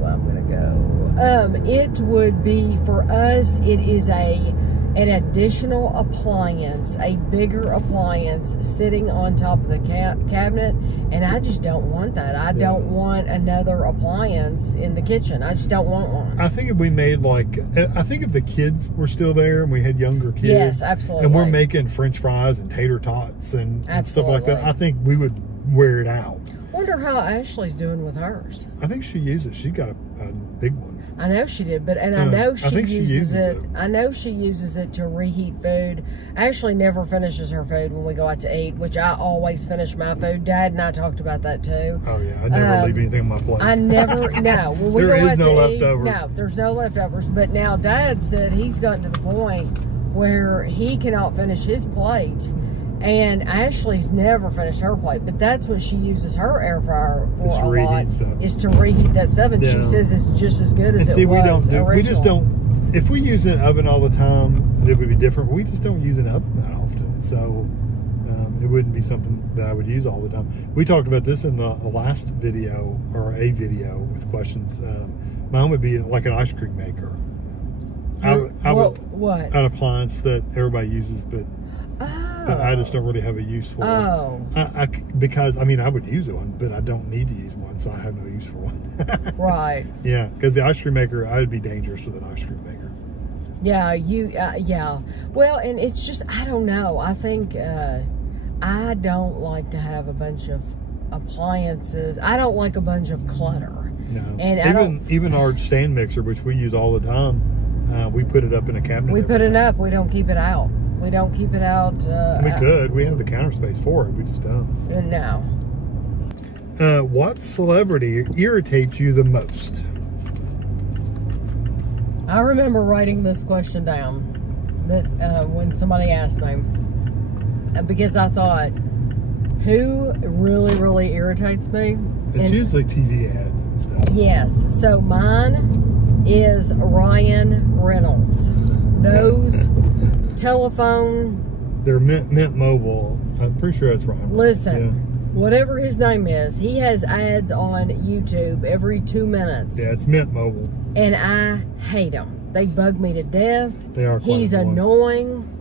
gonna go. It would be, for us, it is an additional appliance, a bigger appliance sitting on top of the cabinet, and I just don't want that. I don't want another appliance in the kitchen. I just don't want one. I think if we made I think if the kids were still there and we had younger kids. Yes, absolutely. And we're making French fries and tater tots and stuff like that, I think we would wear it out. Wonder how Ashley's doing with hers. I think she uses it. She got a big one. I know she did, but I know she uses it. it. I know she uses it to reheat food. Ashley never finishes her food when we go out to eat, which I always finish my food. Dad and I talked about that too. Oh yeah, I never leave anything on my plate. I never. No, when we there go is out no to leftovers. eat, no, there's no leftovers. But now Dad said he's gotten to the point where he cannot finish his plate. And Ashley's never finished her plate, but that's what she uses her air fryer for a lot, is to reheat that stuff. And she says it's just as good as it was originally. We just don't, if we use an oven all the time, it would be different. But we just don't use an oven that often. So it wouldn't be something that I would use all the time. We talked about this in the last video, or a video with questions. Mine would be like an ice cream maker. What? An appliance that everybody uses, but I just don't really have a use for it. Because, I mean, I would use one, but I don't need to use one, so I have no use for one. Right. Yeah, because the ice cream maker, I would be dangerous with an ice cream maker. Yeah, yeah. Well, and it's just, I don't know. I think I don't like to have a bunch of appliances. I don't like a bunch of clutter. No. And even our stand mixer, which we use all the time, we put it up in a cabinet. We put it up. We don't keep it out. We don't keep it out. We could. We have the counter space for it. We just don't. No. What celebrity irritates you the most? I remember writing this question down that when somebody asked me, because I thought, who really, really irritates me? It's usually TV ads and stuff. Yes. So mine is Ryan Reynolds. Those telephone. They're Mint Mobile. I'm pretty sure it's Ryan. Listen, whatever his name is, he has ads on YouTube every 2 minutes. Yeah, it's Mint Mobile. And I hate them. They bug me to death. They are quite He's annoying.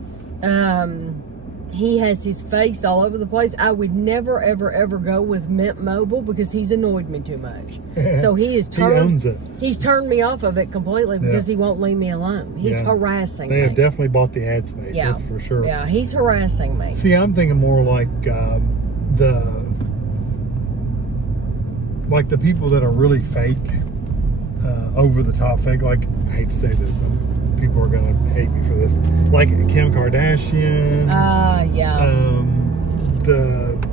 He has his face all over the place. I would never, ever, ever go with Mint Mobile because he's annoyed me too much. So he is turned. He owns it. He's turned me off of it completely because he won't leave me alone. He's harassing me. They have definitely bought the ad space. That's for sure. Yeah, he's harassing me. See, I'm thinking more like the people that are really fake, over the top fake. Like, I hate to say this, people are gonna hate me for this. Like Kim Kardashian. Yeah.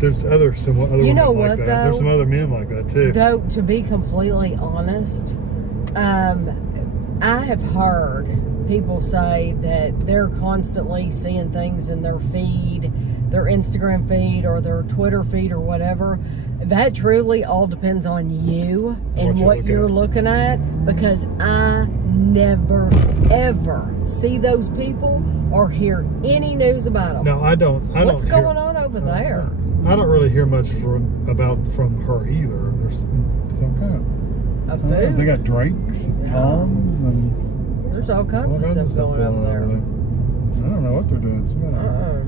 There's some other you know women what, like that. though? There's some other men like that too. Though, to be completely honest, I have heard people say that they're constantly seeing things in their feed, their Instagram feed or their Twitter feed or whatever. That truly all depends on you and what you're looking at, because I never, ever see those people or hear any news about them. No, I don't. What's going on over there? I don't really hear much from her either. There's some kind of food. They got drakes and Toms and there's all kinds of stuff going over there. I don't know what they're doing. It's about a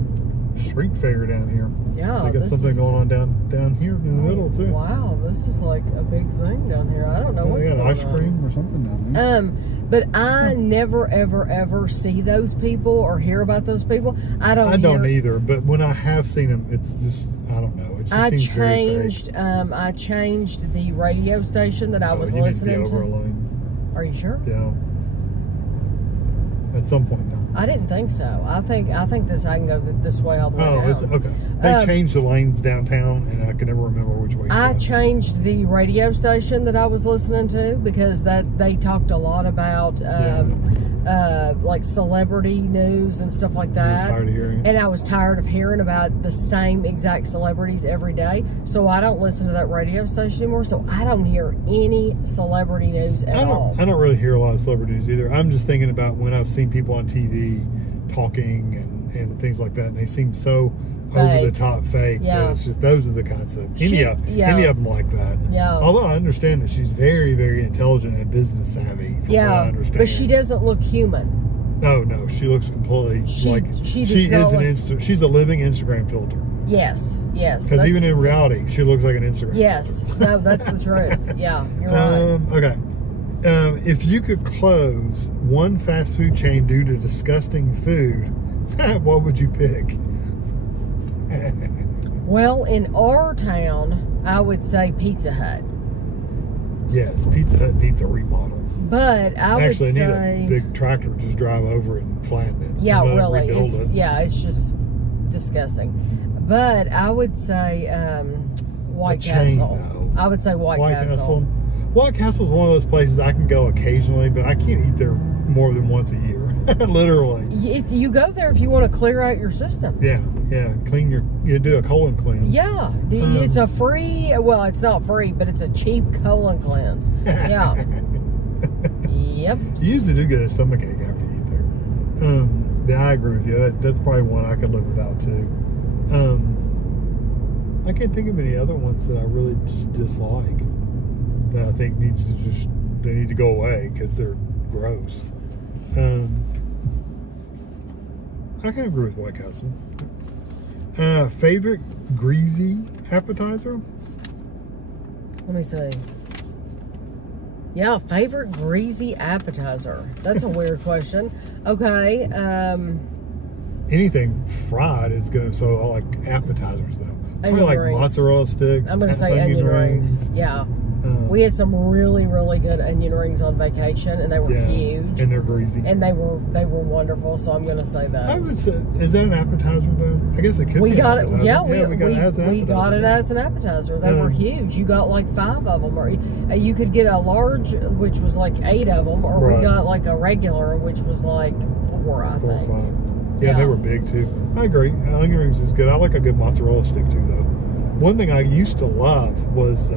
street fair down here. Yeah, they got something going on down here in the middle too. Wow, this is like a big thing down here. I don't know what's going on. Ice cream or something down there. But I never, ever, ever see those people or hear about those people. I don't either. But when I have seen them, it's just, I don't know. but she seems very fake. I changed the radio station that I was you listening need to. Be over to. a line. Are you sure? Yeah. At some point now. I didn't think so. I think this I can go this way all the way down. It's okay. They changed the lanes downtown, and I can never remember which way. I changed the radio station that I was listening to because they talked a lot about like celebrity news and stuff like that. Tired of hearing. And I was tired of hearing about the same exact celebrities every day. So I don't listen to that radio station anymore. So I don't hear any celebrity news at all. I don't really hear a lot of celebrity news either. I'm just thinking about when I've seen people on TV talking and things like that, and they seem so over the top fake. Yeah. It's just those are the kinds of any of them like that. Yeah. Although I understand that she's very, very intelligent and business savvy. From what I understand. But she doesn't look human. No, she looks completely she's a living Instagram filter. Yes. Because even in reality, she looks like an Instagram. Yes. filter. No, that's the truth. Yeah, you're right. Okay. If you could close one fast food chain due to disgusting food, what would you pick? Well, in our town, I would say Pizza Hut. Yes, Pizza Hut needs a remodel. But I would say... Actually, need a big tractor to just drive over and flatten it. Yeah, really. It's just disgusting. But I would say White Castle. I would say White Castle. White Castle is one of those places I can go occasionally, but I can't eat there more than once a year. Literally. You go there if you want to clear out your system. Yeah. You do a colon cleanse. Yeah. It's a free, well, it's not free, but it's a cheap colon cleanse. Yeah. Yep. You usually do get a stomachache after you eat there. Yeah, I agree with you. That's probably one I could live without too. I can't think of any other ones that I really just dislike that I think they need to go away because they're gross. I can agree with White Castle. Favorite greasy appetizer? Let me see. Yeah, favorite greasy appetizer. That's a weird question. Okay. Anything fried is gonna, so I like appetizers though. Onion like rings. Mozzarella sticks. I'm gonna say onion rings. Yeah. We had some really, really good onion rings on vacation, and they were huge. And they're greasy. And they were wonderful. So I'm gonna say that. I would say, is that an appetizer though? I guess it could. We be got it. Yeah, we got it as an appetizer. They were huge. You got like 5 of them, or you could get a large, which was like 8 of them, or we got like a regular, which was like 4, I think. 4 or 5. Yeah, they were big too. I agree. Onion rings is good. I like a good mozzarella stick too, though. One thing I used to love was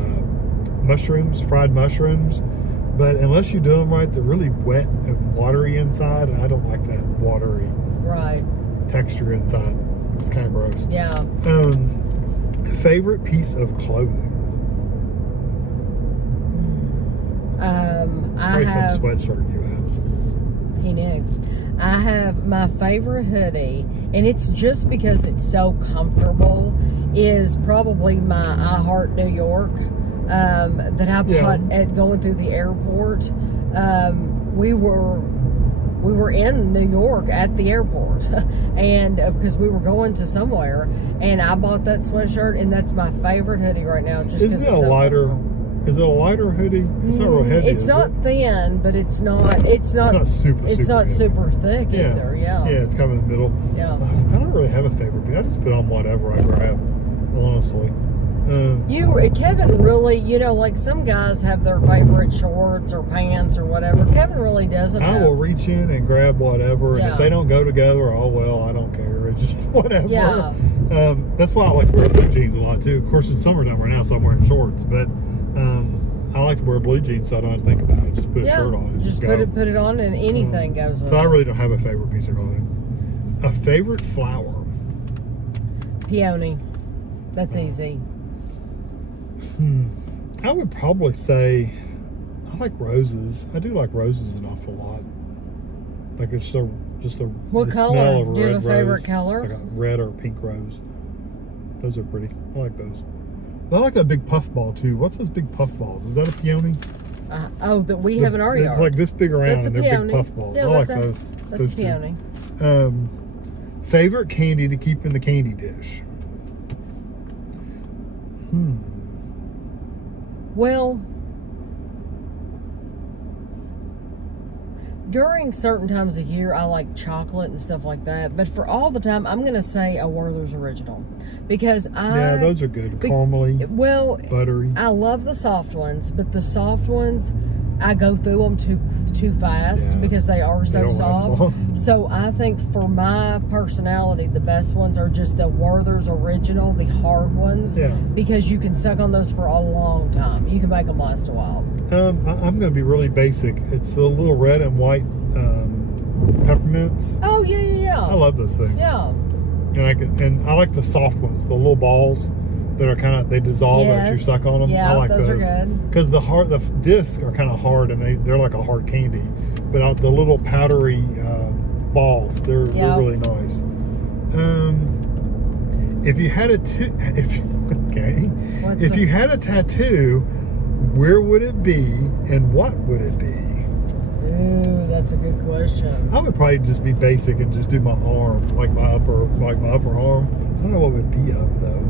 mushrooms, fried mushrooms. But unless you do them right, they're really wet and watery inside, and I don't like that watery texture inside. It's kind of gross. Yeah. Favorite piece of clothing? I have some sweatshirt you have. He knew. I have my favorite hoodie, and it's just because it's so comfortable, is probably my I Heart New York that I bought at going through the airport. We were in New York at the airport, and because we were going to somewhere, and I bought that sweatshirt, and that's my favorite hoodie right now. Just because it's so comfortable. Is it a lighter hoodie? It's not real heavy. It's not thin, but it's not super thick either. Yeah, it's kind of in the middle. Yeah. I don't really have a favorite, but I just put on whatever I grab, honestly. Kevin really, like some guys have their favorite shorts or pants or whatever. Kevin really doesn't. I will reach in and grab whatever, and if they don't go together, oh well, I don't care. It's just whatever. Yeah. That's why I like wearing blue jeans a lot too. Of course, it's summertime right now, so I'm wearing shorts, but I like to wear blue jeans so I don't have to think about it. Just put a shirt on and just go. Put it on, and anything goes on. So I really don't have a favorite piece of clothing. A favorite flower? Peony. That's easy. I would probably say I like roses. I do like roses an awful lot. Like it's just a what color? Smell of a do you red have a favorite rose, color? like a red or pink rose. Those are pretty. I like those. I like that big puff ball too. What's those big puff balls? Is that a peony? That we have in our yard. It's like this big around, and they're peony. big puff balls. Yeah, I like those. That's a peony. Favorite candy to keep in the candy dish? Well, during certain times of year, I like chocolate and stuff like that. But for all the time, I'm going to say a Werther's Original. Because yeah, those are good. Caramely, buttery. I love the soft ones, but the soft ones, I go through them too fast because they are so soft. So I think for my personality, the best ones are just the Werther's Original, the hard ones. Yeah. Because you can suck on those for a long time. You can make them last a while. I'm going to be really basic. It's the little red and white peppermints. Oh, yeah. I love those things. Yeah. And I like the soft ones, the little balls that are they dissolve as you suck on them. Yeah, I like those. Are good. Because the discs are kind of hard and they're like a hard candy. But the little powdery balls, they're really nice. If you had you had a tattoo, where would it be and what would it be? Ooh, that's a good question. I would probably just be basic and just do my arm, like my upper arm. I don't know what it would be of though.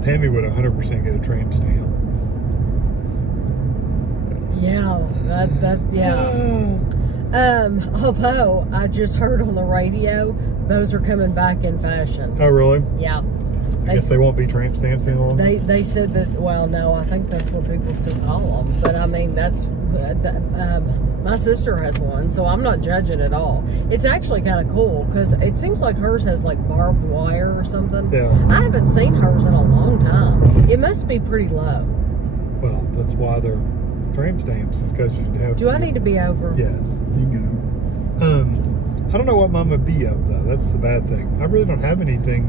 Tami would 100% get a tramp stamp. Yeah, although I just heard on the radio, those are coming back in fashion. Oh, really? Yeah. I guess they won't be tramp stamps any longer. They said that, well, no, I think that's what people still call them. But I mean, that's, my sister has one, so I'm not judging at all. It's actually kind of cool because it seems like hers has like barbed wire or something. Yeah. I haven't seen hers in a long time. It must be pretty low. Well, that's why they're tramp stamps, is because you have. Do I need to be over? Yes, you can get over. I don't know what mine would be of though. That's the bad thing. I really don't have anything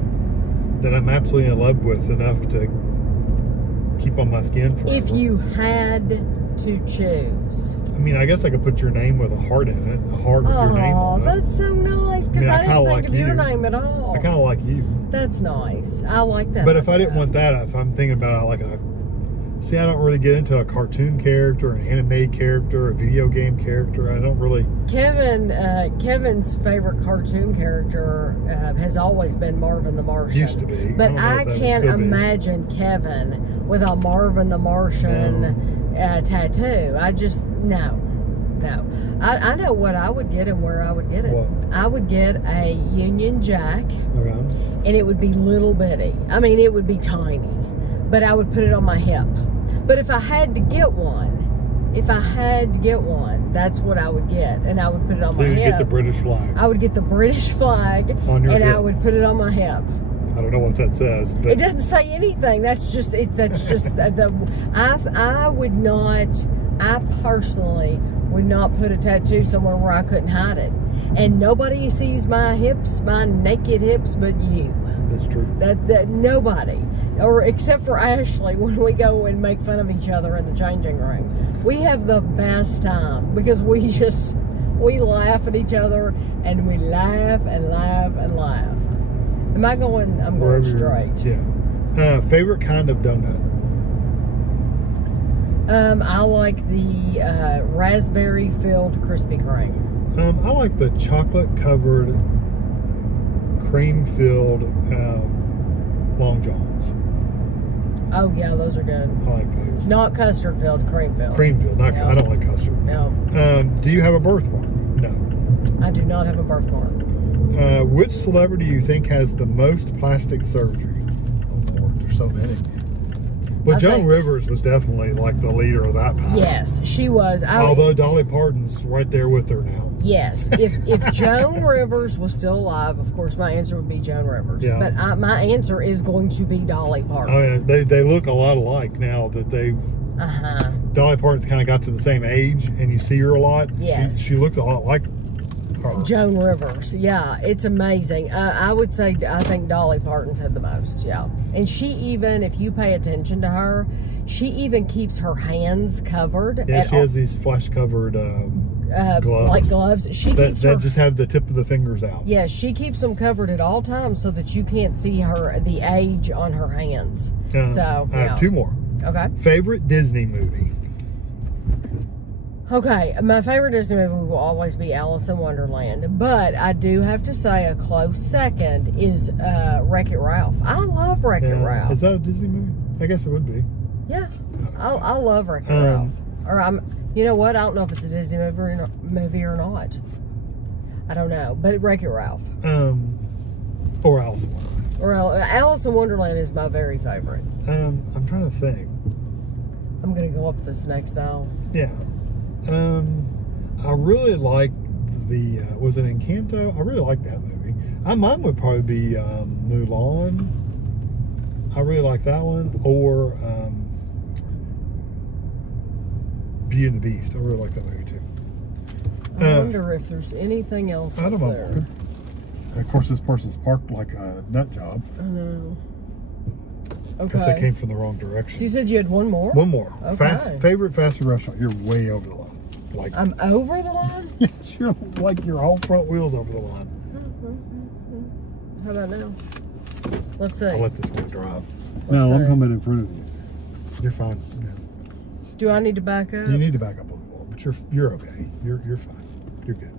that I'm absolutely in love with enough to keep on my skin forever. If you had to choose. I mean, I guess I could put your name with a heart in it. A heart with your name on it. Oh, that's so nice, because I didn't think of your name at all. I kind of like you. That's nice. I like that. But if I didn't want that, if I'm thinking about like a... See, I don't really get into a cartoon character, an anime character, a video game character. I don't really... Kevin's favorite cartoon character has always been Marvin the Martian. Used to be. But I can't imagine Kevin with a Marvin the Martian tattoo. I just, no. I know what I would get and where I would get it. What? I would get a Union Jack. Okay. And it would be little bitty. I mean, it would be tiny. But I would put it on my hip. But if I had to get one, that's what I would get. And I would put it on my hip. So you'd get the British flag. I would get the British flag on your hip. I would put it on my hip. I don't know what that says, but it doesn't say anything. I personally would not put a tattoo somewhere where I couldn't hide it. And nobody sees my hips, my naked hips, but you. That's true. That nobody, or except for Ashley, when we go and make fun of each other in the changing room. We have the best time because we laugh at each other and we laugh and laugh and laugh. I'm going straight. Yeah. Favorite kind of donut? I like the raspberry filled Krispy Kreme. I like the chocolate covered, cream filled Long Johns. Oh yeah, those are good. I like those. Not custard filled, cream filled. Cream filled. I don't like custard. No. Do you have a birthmark? No. I do not have a birthmark. Which celebrity do you think has the most plastic surgery? Oh Lord, there's so many. Well, Joan Rivers was definitely like the leader of that pack. Yes, she was. Although Dolly Parton's right there with her now. Yes, if Joan Rivers was still alive, of course my answer would be Joan Rivers. Yeah. But my answer is going to be Dolly Parton. Oh yeah, they look a lot alike now that they've. Dolly Parton's kind of got to the same age, and you see her a lot. Yes. She looks a lot like her. Joan Rivers. Yeah, it's amazing. I would say I think Dolly Parton's had the most. Yeah, and she even, if you pay attention to her, she even keeps her hands covered. Yeah, she has these flesh covered. Gloves. Like gloves. That just have the tip of the fingers out. Yeah, she keeps them covered at all times so that you can't see the age on her hands. So I have two more. Okay. Favorite Disney movie? Okay, my favorite Disney movie will always be Alice in Wonderland, but I do have to say a close second is Wreck-It Ralph. I love Wreck-It Ralph. Is that a Disney movie? I guess it would be. Yeah, I love Wreck-It Ralph. Or you know what? I don't know if it's a Disney movie or not. I don't know, but Wreck-It Ralph. Or Alice in Wonderland. Or Alice in Wonderland is my very favorite. I'm trying to think. I'm gonna go up this next aisle. Yeah. I really like the, was it Encanto? I really like that movie. Mine would probably be Mulan. I really like that one. Or Beauty and the Beast. I really like that movie too. I wonder if there's anything else up there. Of course, this person's parked like a nut job. I know. Okay. Because they came from the wrong direction. So you said you had one more? One more. Okay. Favorite fast food restaurant. You're way over the line. Like, I'm over the line? Yes, you're like your whole front wheel's over the line. How about now? Let's see. I'll let this one drive. No, I'm coming in front of you. You're fine. Yeah. Do I need to back up? You need to back up a little more, but you're okay. You're fine. You're good.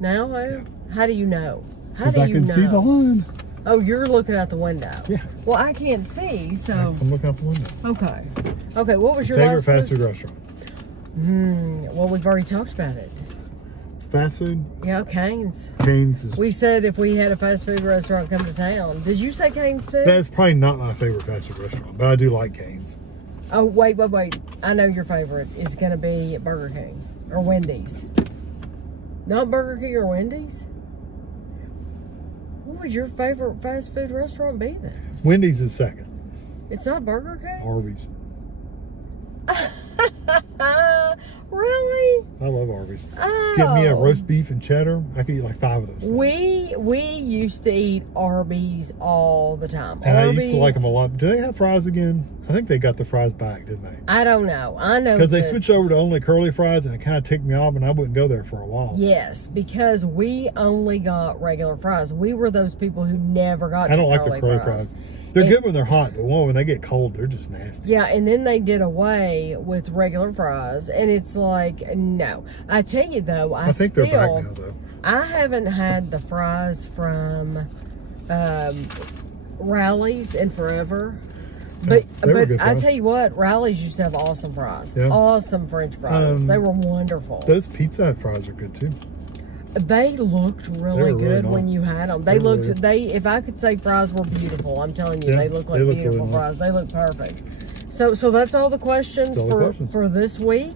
Now? Yeah. How do you know? How do I you can know? see the line. Oh, you're looking out the window. Yeah. Well, I can't see, so. I'm looking out the window. Okay. Okay, what was your favorite last fast food restaurant? Well, we've already talked about it. Fast food? Yeah, Cane's. Cane's is... We said if we had a fast food restaurant come to town. Did you say Cane's too? That's probably not my favorite fast food restaurant, but I do like Cane's. Oh, wait. I know your favorite is going to be Burger King or Wendy's. Not Burger King or Wendy's? What would your favorite fast food restaurant be then? Wendy's is second. It's not Burger King? Arby's. Really? I love Arby's. Oh. Get me a roast beef and cheddar. I could eat like 5 of those things. We used to eat Arby's all the time. And Arby's, I used to like them a lot. Do they have fries again? I think they got the fries back, didn't they? I don't know. I know because they switched over to only curly fries, and it kind of ticked me off, and I wouldn't go there for a while. Yes, because we only got regular fries. We were those people who never got. I don't like the curly fries. They're good when they're hot, but when they get cold, they're just nasty. Yeah, and then they did away with regular fries, and it's like, no. I tell you, though, I think they're back now, though. I haven't had the fries from Rally's in forever. But I tell you what, Rally's used to have awesome fries. Yeah. Awesome French fries. They were wonderful. Those Pizza Hut fries are good, too. They looked really good when you had them. They looked, if I could say fries were beautiful, I'm telling you, they look like beautiful fries. They look perfect. So that's all the questions for this week.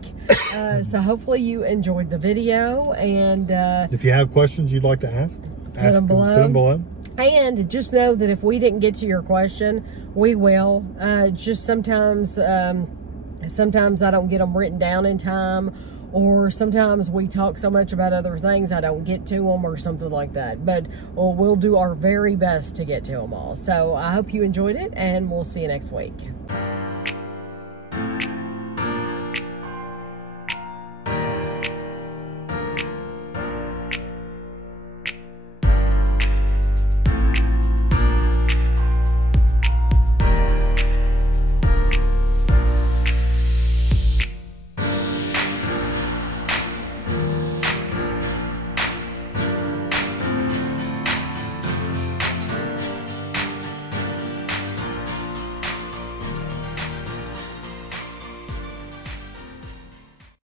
So hopefully you enjoyed the video. And if you have questions you'd like to ask them below. Put them below. And just know that if we didn't get to your question, we will. Just sometimes I don't get them written down in time. Or sometimes we talk so much about other things I don't get to them or something like that. But we'll do our very best to get to them all. So I hope you enjoyed it, and we'll see you next week.